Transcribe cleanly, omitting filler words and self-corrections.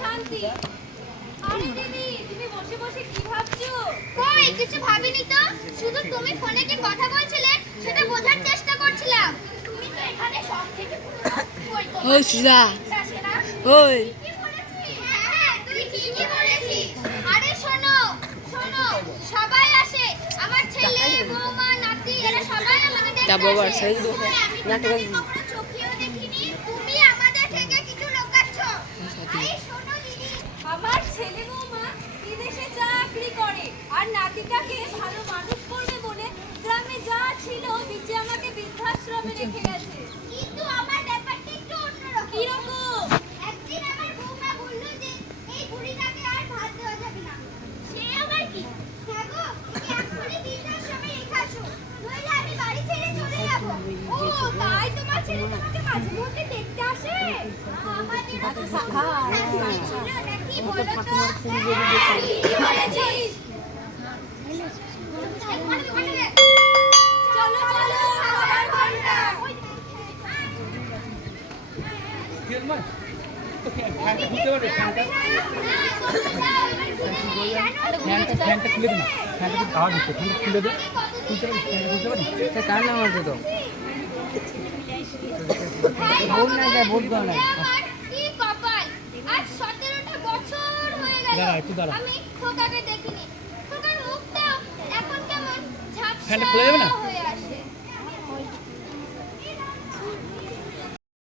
শান্তি। আরে দিদি, তুমি বসে বসে কি ভাবছো? কই কিছু ভাবিনি তো, শুধু তুমি ফোনে যে কথা বলছিলে সেটা বোঝার চেষ্টা করছিলাম। তুমি তো এখানে সব থেকে ওই সুজা, ওই কি বলেছিস? হ্যাঁ তুই ঠিকই বলেছিস। আরে শোনো শোনো, সবাই আসে, আমার ছেলে বৌমা নাতি এরা সবাই আমাদের দেখতে তা বাবার আসে। সেই তো আমি নাটক তোমাদের কখনো চোখেও দেখিনি, তুমি আমাদের থেকে কিছু লুকাচ্ছ। আরে শোনো দিদি, আমার ছেলে বৌমা বিদেশে চাকরি করে আর নাতিটাকে ভালো মানুষ করবে বলে গ্রামে যা ছিল বিচে আমাকে বৃদ্ধাশ্রমে রেখে গেছে। কিন্তু আমার ব্যাপারটা একটু অন্যরকম। কিরকম? একদিন আমার বৌমা বলল যে এই বুড়িটাকে আর ভাত দেওয়া যাবে না। সে আবার কি? হ্যাঁ গো, তুমি এক্ষুনি বৃদ্ধাশ্রমে রেখে আসো, নইলে আমি বাড়ি ছেড়ে চলে যাব। ও তাই তোমার ছেলে তোমাকে মাঝে মধ্যে দেখতে আসে? আমাদের তো শাশুড়ি ছিল নাকি বলো তো? হ্যাঁ, ঠিকই বলেছিস। চলো চলো, খাবার ঘন্টা। ফ্যানটা খুলে দিন, ফ্যানটা খুব আওয়াজ হচ্ছে, ফ্যানটা খুলে দে, খুলতে পারি, ফ্যানটা খুলতে পারি। সে কার নাম আছে তো ভুল না যায়, ভুল করে না। কি কপাল, আজ 17টা বছর হয়ে গেল দাঁড়া, একটু দাঁড়া। আমি খোকাকে দেখিনি। খোকার মুখটা এখন কেমন ফ্যানটা খুলে যাবে না? ঝাপসা